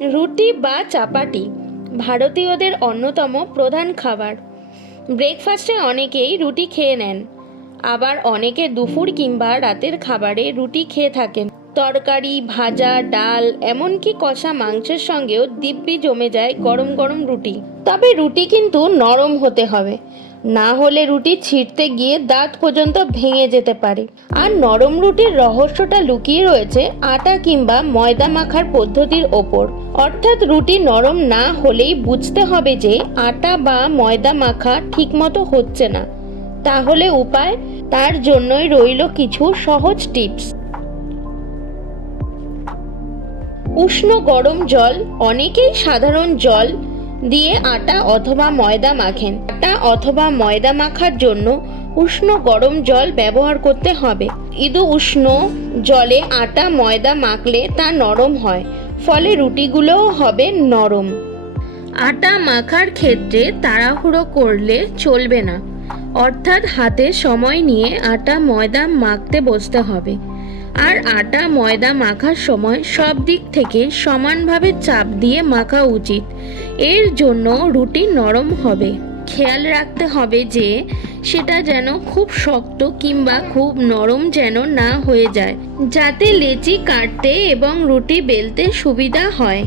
রুটি বা চাপাটি ভারতীয়দের অন্যতম প্রধান খাবার। ব্রেকফাস্টে অনেকেই রুটি খেয়ে নেন। আবার অনেকে দুপুর কিংবা রাতের খাবারে রুটি খেয়ে থাকেন। তরকারি, ভাজা, ডাল, এমনকি কষা মাংসের সঙ্গেও দিব্যি জমে যায় গরম গরম রুটি। তবে রুটি কিন্তু নরম হতে হবে। না হলে রুটি ছিঁড়তে গিয়ে দাঁত পর্যন্ত ভেঙে যেতে পারে। আর নরম রুটির রহস্যটা লুকিয়ে রয়েছে আটা কিংবা ময়দা মাখার পদ্ধতির ওপর। অর্থাৎ রুটি নরম না হলেই বুঝতে হবে যে আটা বা ময়দা মাখা ঠিকমতো হচ্ছে না। তাহলে উপায়? তার জন্যই রইল কিছু সহজ টিপস। উষ্ণ গরম জল, অনেকেই সাধারণ জল দিয়ে আটা অথবা ময়দা মাখেন। আটা অথবা ময়দা মাখার জন্য উষ্ণ গরম জল ব্যবহার করতে হবে। ইদু উষ্ণ জলে আটা, ময়দা মাখলে তা নরম হয়, ফলে রুটিগুলোও হবে নরম। আটা মাখার ক্ষেত্রে তাড়াহুড়ো করলে চলবে না, অর্থাৎ হাতে সময় নিয়ে আটা, ময়দা মাখতে বসতে হবে। আর আটা, ময়দা মাখার সময় সব দিক থেকে সমানভাবে চাপ দিয়ে মাখা উচিত। এর জন্য রুটি নরম হবে। খেয়াল রাখতে হবে যে, সেটা যেন খুব শক্ত কিংবা খুব নরম যেন না হয়ে যায়, যাতে লেচি কাটতে এবং রুটি বেলতে সুবিধা হয়।